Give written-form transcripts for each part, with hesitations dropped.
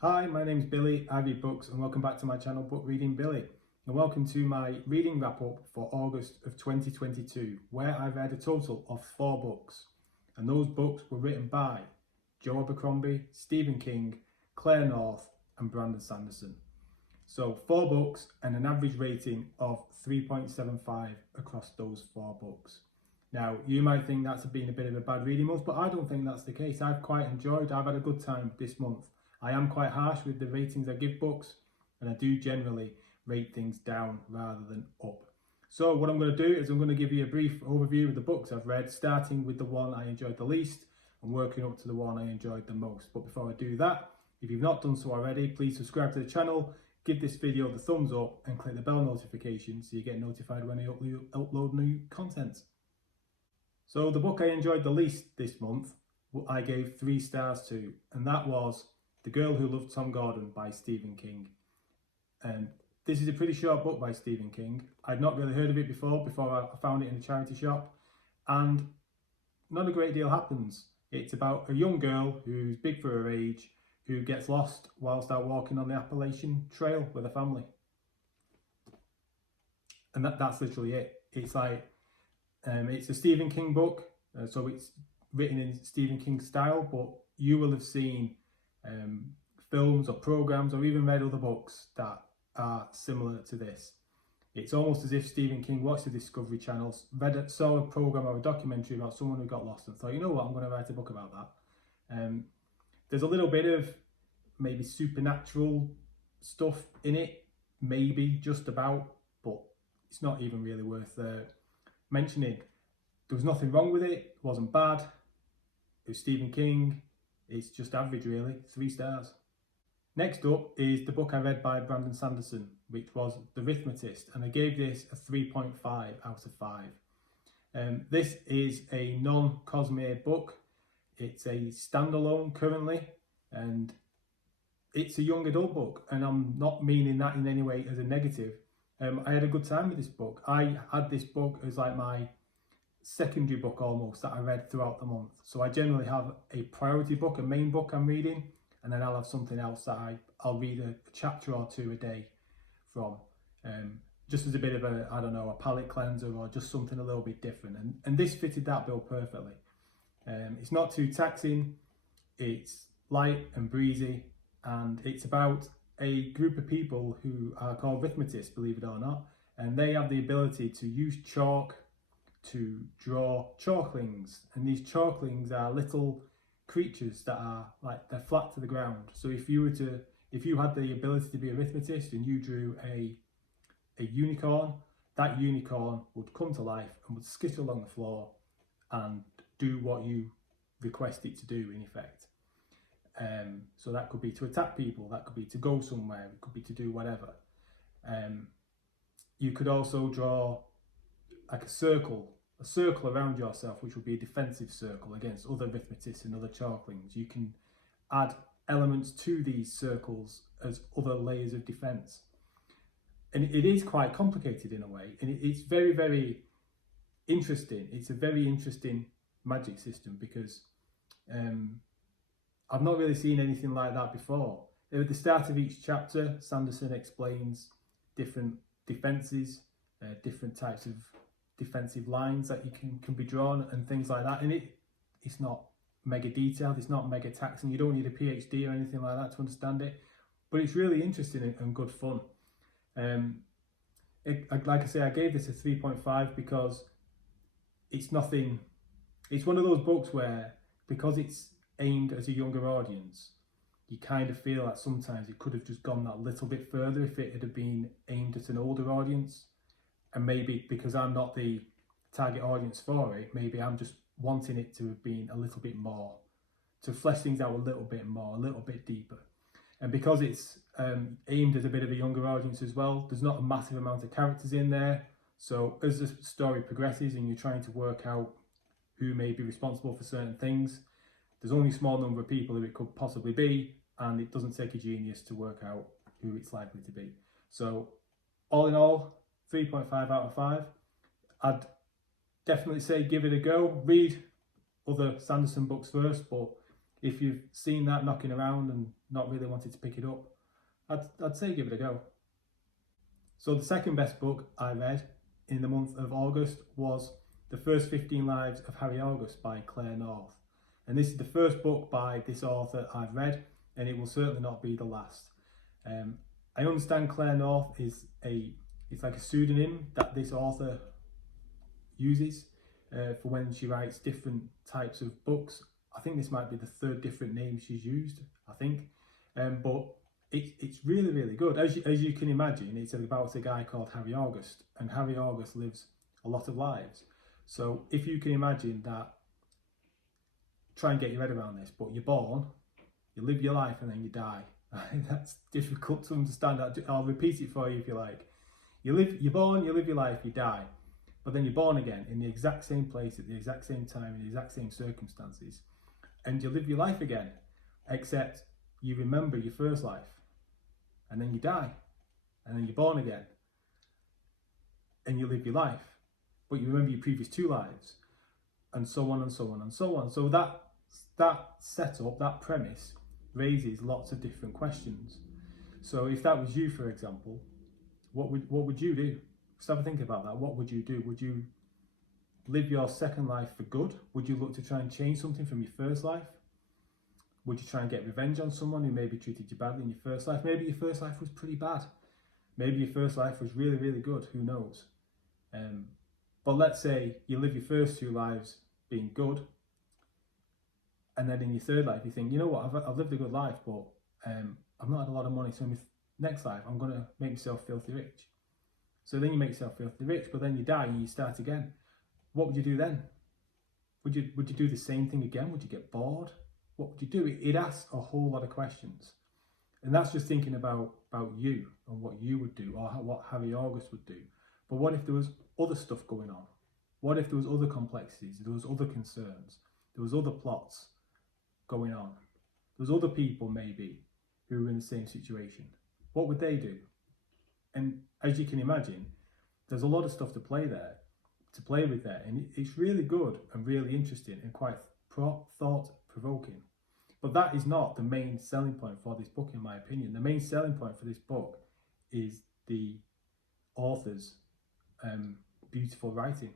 Hi, my name's Billy, I read books, and welcome back to my channel Book Reading Billy. And welcome to my reading wrap up for August of 2022, where I read a total of 4 books. And those books were written by Joe Abercrombie, Stephen King, Claire North and Brandon Sanderson. So 4 books and an average rating of 3.75 across those 4 books. Now, you might think that's been a bit of a bad reading month, but I don't think that's the case. I've had a good time this month. I am quite harsh with the ratings I give books, and I do generally rate things down rather than up. So what I'm going to do is I'm going to give you a brief overview of the books I've read, starting with the one I enjoyed the least and working up to the one I enjoyed the most. But before I do that, if you've not done so already, please subscribe to the channel, give this video the thumbs up and click the bell notification so you get notified when I upload new content. So the book I enjoyed the least this month, I gave 3 stars to, and that was The Girl Who Loved Tom Gordon by Stephen King. This is a pretty short book by Stephen King. I'd not really heard of it before I found it in a charity shop, and not a great deal happens. It's about a young girl who's big for her age, who gets lost whilst out walking on the Appalachian Trail with her family. And that's literally it. It's like, it's a Stephen King book, so it's written in Stephen King style, but you will have seen films or programs or even read other books that are similar to this. It's almost as if Stephen King watched the Discovery Channel, saw a program or a documentary about someone who got lost and thought, you know what, I'm going to write a book about that. There's a little bit of maybe supernatural stuff in it, maybe just about, but it's not even really worth mentioning. There was nothing wrong with it, it wasn't bad, it was Stephen King, it's just average really, 3 stars. Next up is the book I read by Brandon Sanderson, which was The Arithmetist, and I gave this a 3.5 out of 5. This is a non-Cosmere book, it's a standalone currently, and it's a young adult book, and I'm not meaning that in any way as a negative. I had a good time with this book. I had this book as like my secondary book almost that I read throughout the month. So I generally have a priority book, a main book I'm reading, and then I'll have something else that I'll read a chapter or 2 a day from, just as a bit of a, I don't know, a palate cleanser or just something a little bit different. And this fitted that bill perfectly. It's not too taxing, it's light and breezy, and it's about a group of people who are called arithmetists, believe it or not, and they have the ability to use chalk to draw chalklings, and these chalklings are little creatures that are like, they're flat to the ground. So if you had the ability to be a arithmetist and you drew a unicorn, that unicorn would come to life and would skitter along the floor and do what you request it to do in effect. So that could be to attack people, that could be to go somewhere, it could be to do whatever. You could also draw like a circle around yourself, which would be a defensive circle against other arithmetists and other chalklings. You can add elements to these circles as other layers of defense. And it is quite complicated in a way, and it's very, very interesting. It's a very interesting magic system because I've not really seen anything like that before. At the start of each chapter, Sanderson explains different defenses, different types of defensive lines that you can be drawn and things like that. And it's not mega detailed, it's not mega taxing. You don't need a PhD or anything like that to understand it, but it's really interesting and good fun. Like I say, I gave this a 3.5 because it's one of those books where, because it's aimed at a younger audience, you kind of feel that sometimes it could have just gone that little bit further if it had been aimed at an older audience. And maybe because I'm not the target audience for it, maybe I'm just wanting it to have been a little bit more, to flesh things out a little bit more, a little bit deeper. And because it's aimed at a bit of a younger audience as well, there's not a massive amount of characters in there. So as the story progresses and you're trying to work out who may be responsible for certain things, there's only a small number of people who it could possibly be, and it doesn't take a genius to work out who it's likely to be. So all in all, 3.5 out of 5. I'd definitely say give it a go. Read other Sanderson books first, but if you've seen that knocking around and not really wanted to pick it up, I'd say give it a go. So the second best book I read in the month of August was The First 15 Lives of Harry August by Claire North. And this is the first book by this author I've read, and it will certainly not be the last. I understand Claire North it's like a pseudonym that this author uses for when she writes different types of books. I think this might be the third different name she's used, I think. But it's really, really good. As you can imagine, it's about a guy called Harry August, and Harry August lives a lot of lives. So if you can imagine that, try and get your head around this, but you're born, you live your life, and then you die. That's difficult to understand. I'll repeat it for you if you like. You're born, you live your life, you die. But then you're born again in the exact same place, at the exact same time, in the exact same circumstances. And you live your life again, except you remember your first life. And then you die. And then you're born again. And you live your life. But you remember your previous two lives. And so on and so on and so on. So that setup, that premise, raises lots of different questions. So if that was you, for example, what would you do? Just have a think about that. What would you do? Would you live your second life for good? Would you look to try and change something from your first life? Would you try and get revenge on someone who maybe treated you badly in your first life? Maybe your first life was pretty bad. Maybe your first life was really, really good. Who knows? But let's say you live your first two lives being good, and then in your third life you think, you know what, I've lived a good life, but I've not had a lot of money, so in my next life I'm going to make myself filthy rich. So then you make yourself filthy rich, but then you die and you start again. What would you do then? Would you do the same thing again? Would you get bored? What would you do? It asks a whole lot of questions. And that's just thinking about you and what you would do, or what Harry August would do. But what if there was other stuff going on? What if there was other complexities, there was other concerns, there was other plots going on? There was other people maybe who were in the same situation. What would they do? And as you can imagine, there's a lot of stuff to play with there, and it's really good and really interesting and quite thought-provoking. But that is not the main selling point for this book, in my opinion. The main selling point for this book is the author's beautiful writing.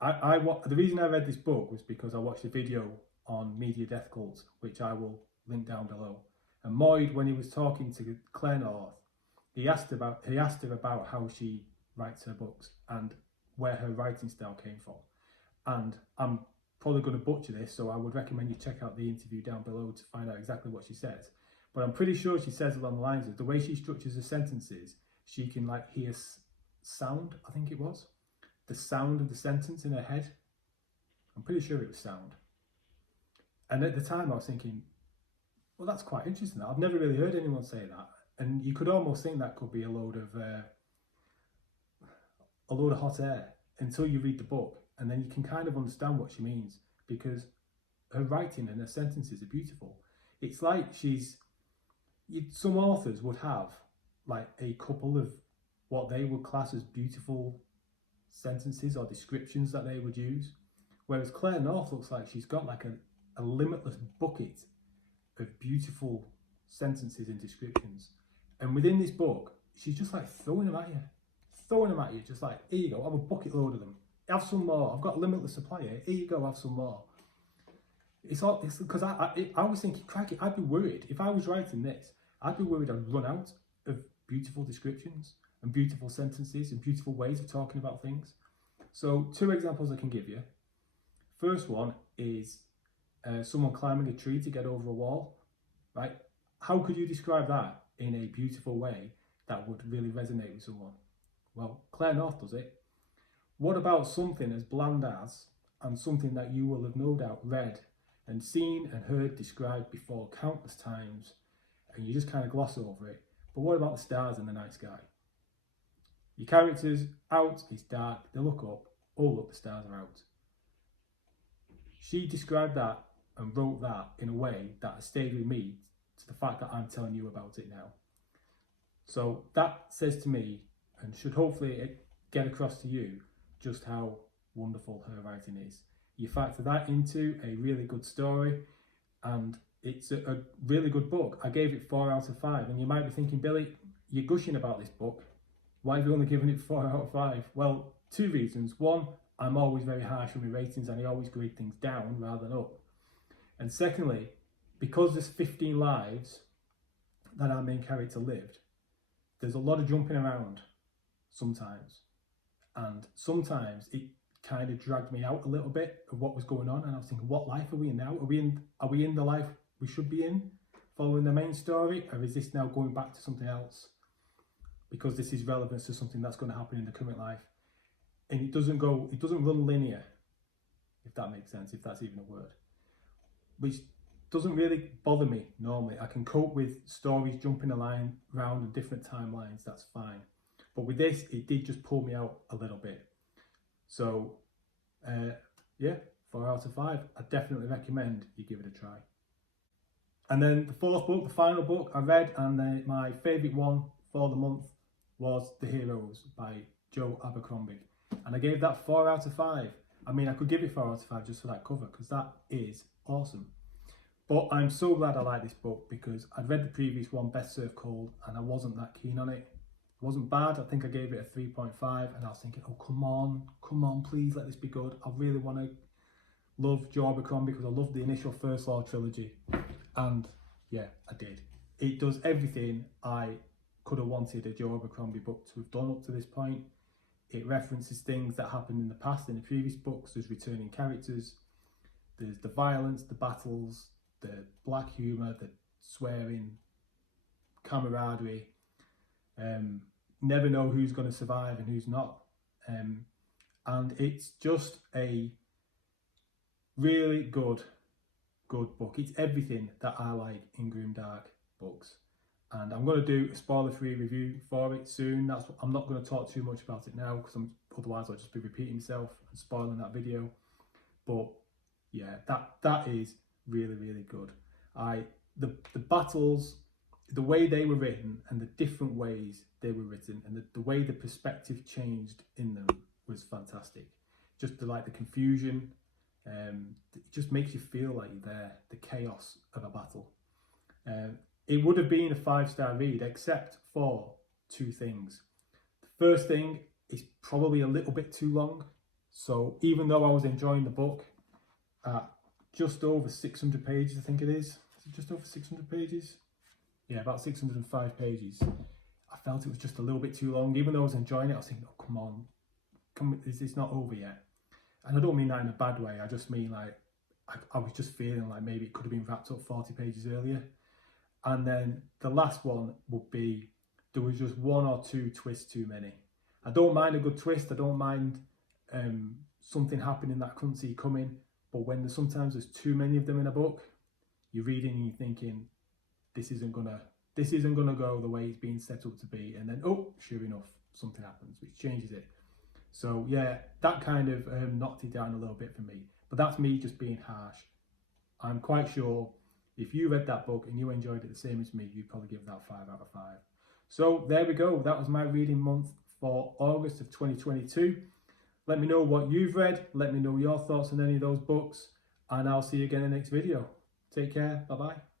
The reason I read this book was because I watched a video on media death cults, which I will link down below. And Moyd, when he was talking to Claire North, he asked her about how she writes her books and where her writing style came from. And I'm probably going to butcher this, so I would recommend you check out the interview down below to find out exactly what she says. But I'm pretty sure she says along the lines of the way she structures her sentences, she can like hear sound, I think it was, the sound of the sentence in her head. I'm pretty sure it was sound. And at the time I was thinking, well, that's quite interesting. I've never really heard anyone say that. And you could almost think that could be a load of hot air until you read the book, and then you can kind of understand what she means, because her writing and her sentences are beautiful. It's like some authors would have like a couple of what they would class as beautiful sentences or descriptions that they would use, whereas Claire North looks like she's got like a limitless bucket of beautiful sentences and descriptions. And within this book, she's just like throwing them at you, just like, here you go, have a bucket load of them, have some more, I've got a limitless supply here you go, have some more. It's because I was thinking, crikey, I'd be worried if I was writing this. I'd be worried I'd run out of beautiful descriptions and beautiful sentences and beautiful ways of talking about things. So 2 examples I can give you. First one is someone climbing a tree to get over a wall, right? How could you describe that in a beautiful way that would really resonate with someone? Well, Claire North does it. What about something as bland as, and something that you will have no doubt read and seen and heard described before countless times, and you just kind of gloss over it, but what about the stars in the night sky? Your character's out, it's dark, they look up, oh look, the stars are out. She described that and wrote that in a way that has stayed with me to the fact that I'm telling you about it now. So that says to me, and should hopefully get across to you, just how wonderful her writing is. You factor that into a really good story, and it's a really good book. I gave it 4 out of 5, and you might be thinking, Billy, you're gushing about this book. Why have you only given it 4 out of 5? Well, 2 reasons. One, I'm always very harsh on my ratings, and I always grade things down rather than up. And secondly, because there's 15 lives that our main character lived, there's a lot of jumping around sometimes. And sometimes it kind of dragged me out a little bit of what was going on, and I was thinking, what life are we in now? Are we in the life we should be in, following the main story, or is this now going back to something else? Because this is relevant to something that's going to happen in the current life. And it doesn't run linear, if that makes sense, if that's even a word. Which doesn't really bother me normally. I can cope with stories jumping around in different timelines, that's fine. But with this, it did just pull me out a little bit. So, yeah, 4 out of 5. I definitely recommend you give it a try. And then the 4th book, the final book I read, and my favourite one for the month was The Heroes by Joe Abercrombie. And I gave that 4 out of 5. I mean, I could give it 4 out of 5 just for that cover, because that is awesome. But I'm so glad I like this book, because I'd read the previous one, Best Served Cold, and I wasn't that keen on it. It wasn't bad. I think I gave it a 3.5, and I was thinking, oh, come on, please let this be good. I really want to love Joe Abercrombie, because I loved the initial First Law trilogy. And yeah, I did. It does everything I could have wanted a Joe Abercrombie book to have done up to this point. It references things that happened in the past in the previous books. There's returning characters. There's the violence, the battles, the black humour, the swearing, camaraderie. Never know who's going to survive and who's not. And it's just a really good book. It's everything that I like in grimdark books. And I'm going to do a spoiler-free review for it soon. I'm not going to talk too much about it now, because otherwise I'll just be repeating myself and spoiling that video. But yeah, that is really, really good. The battles, the way they were written, and the different ways they were written, and the way the perspective changed in them was fantastic. Just the confusion, it just makes you feel like you're there, the chaos of a battle. It would have been a 5-star read, except for 2 things. The first thing is probably a little bit too long. So even though I was enjoying the book at just over 600 pages, I think it is. Is it just over 600 pages? Yeah, about 605 pages. I felt it was just a little bit too long. Even though I was enjoying it, I was thinking, oh, come on, it's not over yet. And I don't mean that in a bad way. I just mean I was just feeling like maybe it could have been wrapped up 40 pages earlier. And then the last one would be, there was just 1 or 2 twists too many. I don't mind a good twist. I don't mind something happening that I couldn't see coming. But when sometimes there's too many of them in a book, you're reading and you're thinking, this isn't gonna go the way it's been set up to be. And then, oh, sure enough, something happens which changes it. So yeah, that kind of knocked it down a little bit for me. But that's me just being harsh. I'm quite sure if you read that book and you enjoyed it the same as me, you'd probably give that 5 out of 5. So there we go. That was my reading month for August of 2022. Let me know what you've read. Let me know your thoughts on any of those books. And I'll see you again in the next video. Take care. Bye-bye.